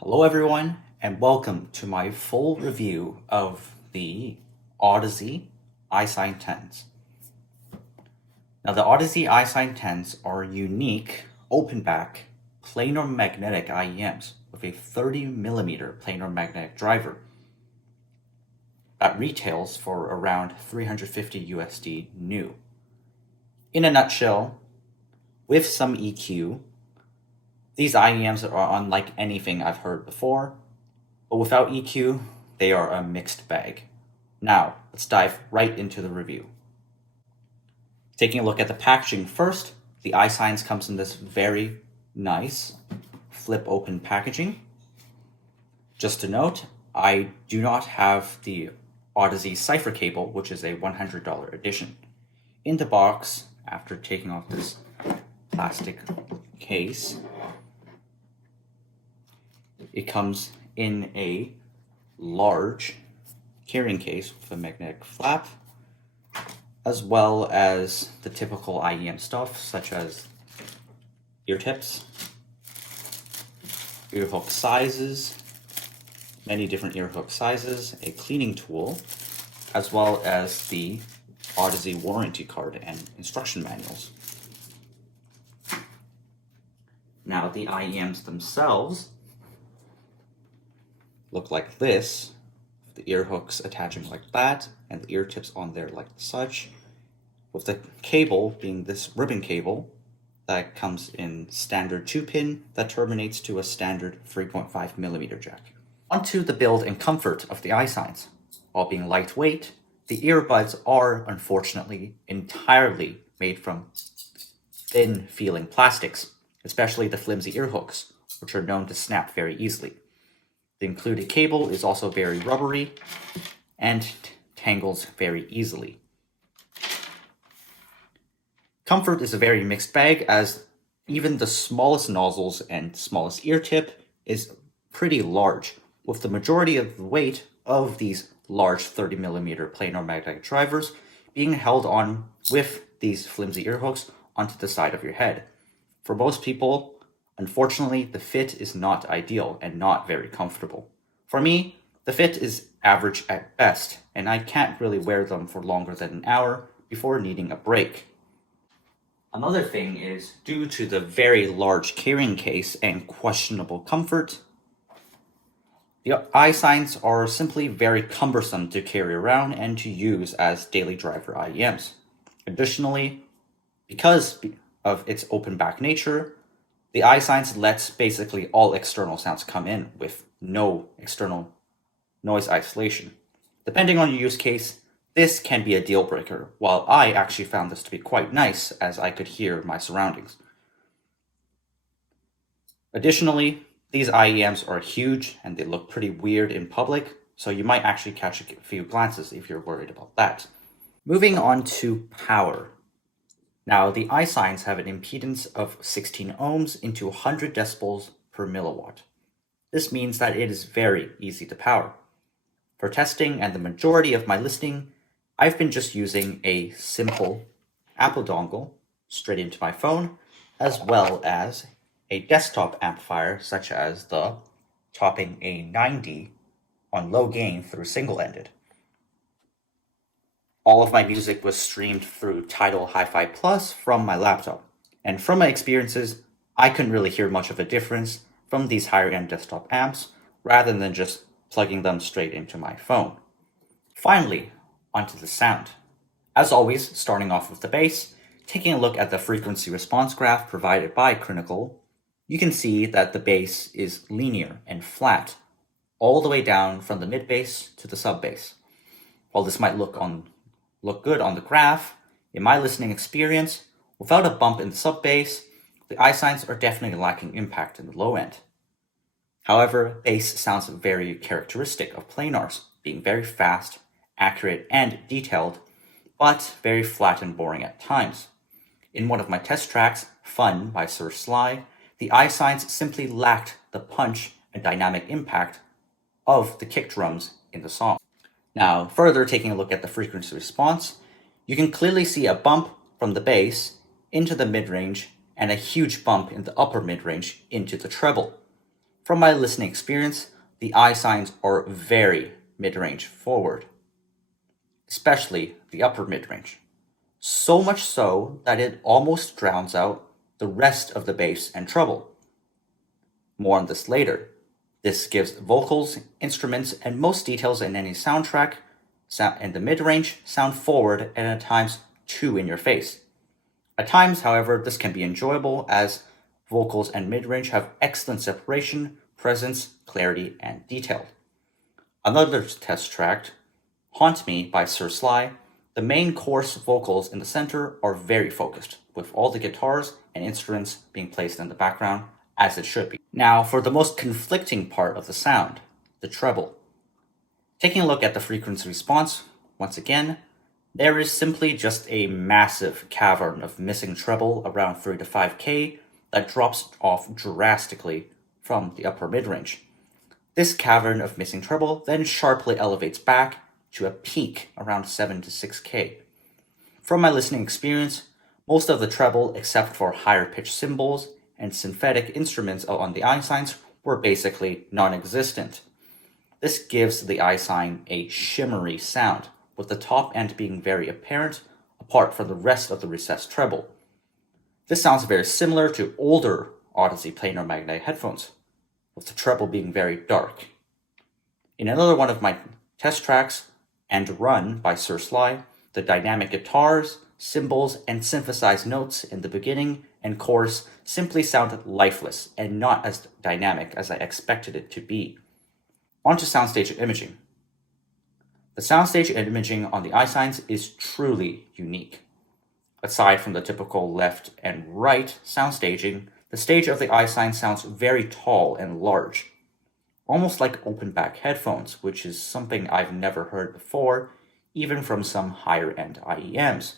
Hello everyone, and welcome to my full review of the Audeze iSINE 10s. Now the Audeze iSINE 10s are unique, open-back, planar magnetic IEMs with a 30mm planar magnetic driver that retails for around 350 USD new. In a nutshell, with some EQ, these IEMs are unlike anything I've heard before, but without EQ, they are a mixed bag. Now, let's dive right into the review. Taking a look at the packaging first, the iSINE comes in this very nice flip open packaging. Just to note, I do not have the Audeze cipher cable, which is a $100 edition. In the box, after taking off this plastic case, it comes in a large carrying case with a magnetic flap, as well as the typical IEM stuff, such as ear tips, ear hook sizes, many different ear hook sizes, a cleaning tool, as well as the Audeze warranty card and instruction manuals. Now, the IEMs themselves look like this, the ear hooks attaching like that, and the ear tips on there like such, with the cable being this ribbon cable that comes in standard 2-pin that terminates to a standard 3.5mm jack. Onto the build and comfort of the iSINE. While being lightweight, the earbuds are unfortunately entirely made from thin feeling plastics, especially the flimsy ear hooks, which are known to snap very easily. The included cable is also very rubbery and tangles very easily. Comfort is a very mixed bag, as even the smallest nozzles and smallest ear tip is pretty large, with the majority of the weight of these large 30mm planar magnetic drivers being held on with these flimsy ear hooks onto the side of your head. For most people, unfortunately, the fit is not ideal and not very comfortable. For me, the fit is average at best, and I can't really wear them for longer than an hour before needing a break. Another thing is, due to the very large carrying case and questionable comfort, the iSINE are simply very cumbersome to carry around and to use as daily driver IEMs. Additionally, because of its open back nature, the iSINE lets basically all external sounds come in with no external noise isolation. Depending on your use case, this can be a deal breaker, while I actually found this to be quite nice as I could hear my surroundings. Additionally, these IEMs are huge and they look pretty weird in public, so you might actually catch a few glances if you're worried about that. Moving on to power. Now, the iSINE have an impedance of 16 ohms into 100 decibels per milliwatt. This means that it is very easy to power. For testing and the majority of my listening, I've been just using a simple Apple dongle straight into my phone, as well as a desktop amplifier such as the Topping A90 on low gain through single-ended. All of my music was streamed through Tidal Hi-Fi Plus from my laptop, and from my experiences, I couldn't really hear much of a difference from these higher-end desktop amps, rather than just plugging them straight into my phone. Finally, onto the sound. As always, starting off with the bass, taking a look at the frequency response graph provided by Critical, you can see that the bass is linear and flat, all the way down from the mid-bass to the sub-bass. While this might look good on the graph, in my listening experience, without a bump in the sub-bass, the iSINE are definitely lacking impact in the low end. However, bass sounds very characteristic of planars, being very fast, accurate, and detailed, but very flat and boring at times. In one of my test tracks, Fun by Sir Sly, the iSINE simply lacked the punch and dynamic impact of the kick drums in the song. Now, further taking a look at the frequency response, you can clearly see a bump from the bass into the mid-range and a huge bump in the upper mid-range into the treble. From my listening experience, the iSINEs are very mid-range forward, especially the upper mid-range. So much so that it almost drowns out the rest of the bass and treble. More on this later. This gives vocals, instruments, and most details in any soundtrack in the mid-range sound forward and at times too in your face. At times, however, this can be enjoyable as vocals and mid-range have excellent separation, presence, clarity, and detail. Another test track, Haunt Me by Sir Sly, the main chorus vocals in the center are very focused, with all the guitars and instruments being placed in the background as it should be. Now, for the most conflicting part of the sound, the treble. Taking a look at the frequency response, once again, there is simply just a massive cavern of missing treble around 3 to 5K that drops off drastically from the upper mid-range. This cavern of missing treble then sharply elevates back to a peak around 7 to 6K. From my listening experience, most of the treble, except for higher pitched cymbals and synthetic instruments on the iSINEs, were basically non-existent. This gives the iSINE a shimmery sound, with the top end being very apparent apart from the rest of the recessed treble. This sounds very similar to older Audeze planar magnetic headphones, with the treble being very dark. In another one of my test tracks, And Run by Sir Sly, the dynamic guitars, cymbals, and synthesized notes in the beginning and chorus simply sound lifeless and not as dynamic as I expected it to be. On to soundstage imaging. The soundstage imaging on the iSINEs is truly unique. Aside from the typical left and right soundstaging, the stage of the iSINE sounds very tall and large, almost like open back headphones, which is something I've never heard before, even from some higher end IEMs.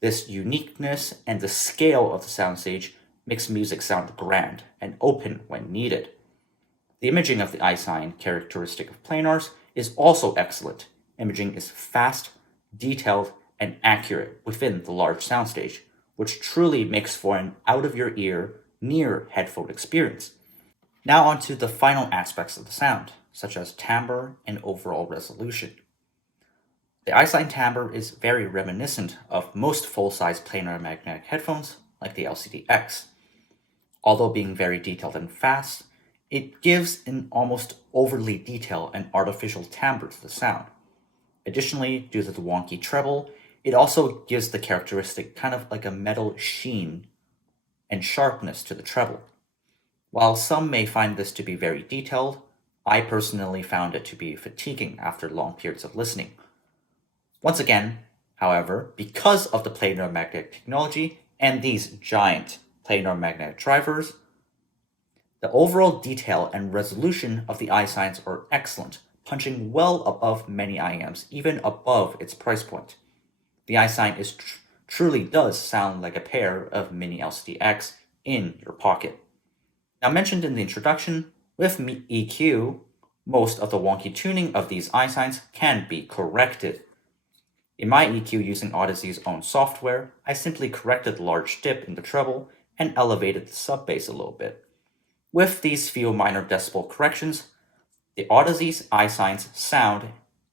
This uniqueness and the scale of the soundstage makes music sound grand and open when needed. The imaging of the iSINE, characteristic of planars, is also excellent. Imaging is fast, detailed, and accurate within the large soundstage, which truly makes for an out-of-your-ear, near headphone experience. Now on to the final aspects of the sound, such as timbre and overall resolution. The iSINE timbre is very reminiscent of most full-size planar magnetic headphones, like the LCD-X. Although being very detailed and fast, it gives an almost overly detailed and artificial timbre to the sound. Additionally, due to the wonky treble, it also gives the characteristic kind of like a metal sheen and sharpness to the treble. While some may find this to be very detailed, I personally found it to be fatiguing after long periods of listening. Once again, however, because of the planar magnetic technology and these giant planar magnetic drivers, the overall detail and resolution of the iSINEs are excellent, punching well above many IEMs, even above its price point. The iSINE truly does sound like a pair of mini LCD-X in your pocket. Now, mentioned in the introduction, with EQ, most of the wonky tuning of these iSINEs can be corrected. In my EQ using Audeze's own software, I simply corrected the large dip in the treble and elevated the sub-bass a little bit. With these few minor decibel corrections, the Audeze's iSINE's sound,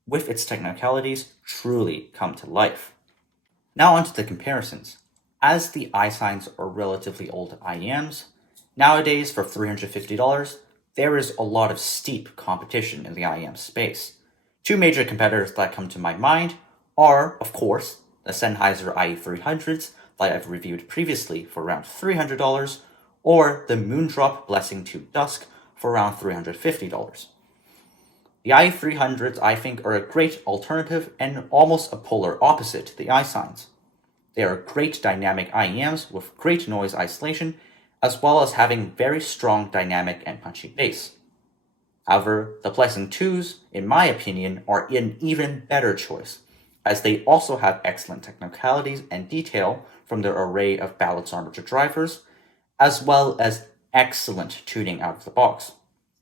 with its technicalities, truly come to life. Now onto the comparisons. As the iSINEs are relatively old IEMs, nowadays for $350, there is a lot of steep competition in the IEM space. Two major competitors that come to my mind are, of course, the Sennheiser IE300s that I've reviewed previously for around $300, or the Moondrop Blessing to Dusk for around $350. The IE300s, I think, are a great alternative and almost a polar opposite to the iSINEs. They are great dynamic IEMs with great noise isolation, as well as having very strong dynamic and punchy bass. However, the Blessing 2s, in my opinion, are an even better choice, as they also have excellent technicalities and detail from their array of balance armature drivers, as well as excellent tuning out of the box.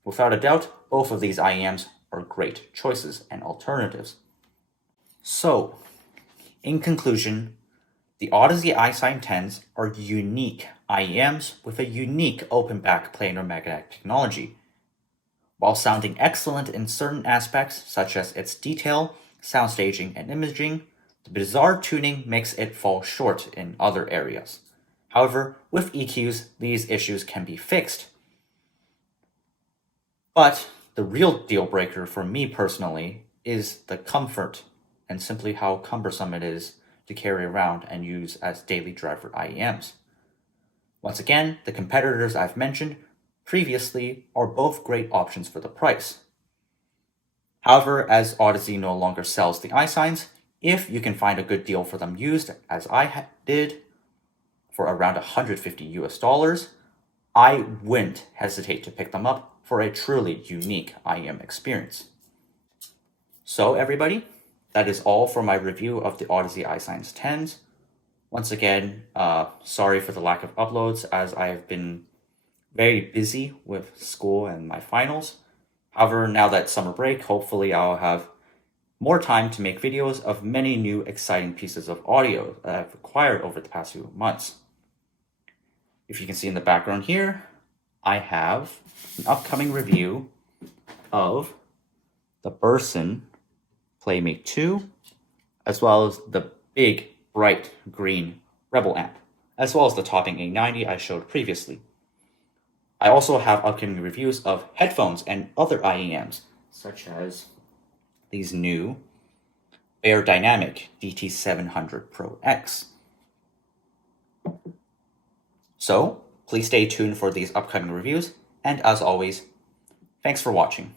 Without a doubt, both of these IEMs are great choices and alternatives. So, in conclusion, the Audeze iSINE 10s are unique IEMs with a unique open-back planar magnetic technology. While sounding excellent in certain aspects, such as its detail, sound staging, and imaging, the bizarre tuning makes it fall short in other areas. However, with EQs, these issues can be fixed. But the real deal breaker for me personally is the comfort and simply how cumbersome it is to carry around and use as daily driver IEMs. Once again, the competitors I've mentioned previously are both great options for the price. However, as Audeze no longer sells the iSINEs, if you can find a good deal for them used, as I did, for around $150 US, I wouldn't hesitate to pick them up for a truly unique IEM experience. So everybody, that is all for my review of the Audeze iSINEs 10s. Once again, sorry for the lack of uploads as I have been very busy with school and my finals. However, now that summer break, hopefully I'll have more time to make videos of many new exciting pieces of audio that I've acquired over the past few months. If you can see in the background here, I have an upcoming review of the Burson Playmate 2, as well as the big, bright green Treble amp, as well as the topping A90 I showed previously. I also have upcoming reviews of headphones and other IEMs, such as these new Bear Dynamic DT700 Pro X. So, please stay tuned for these upcoming reviews, and as always, thanks for watching.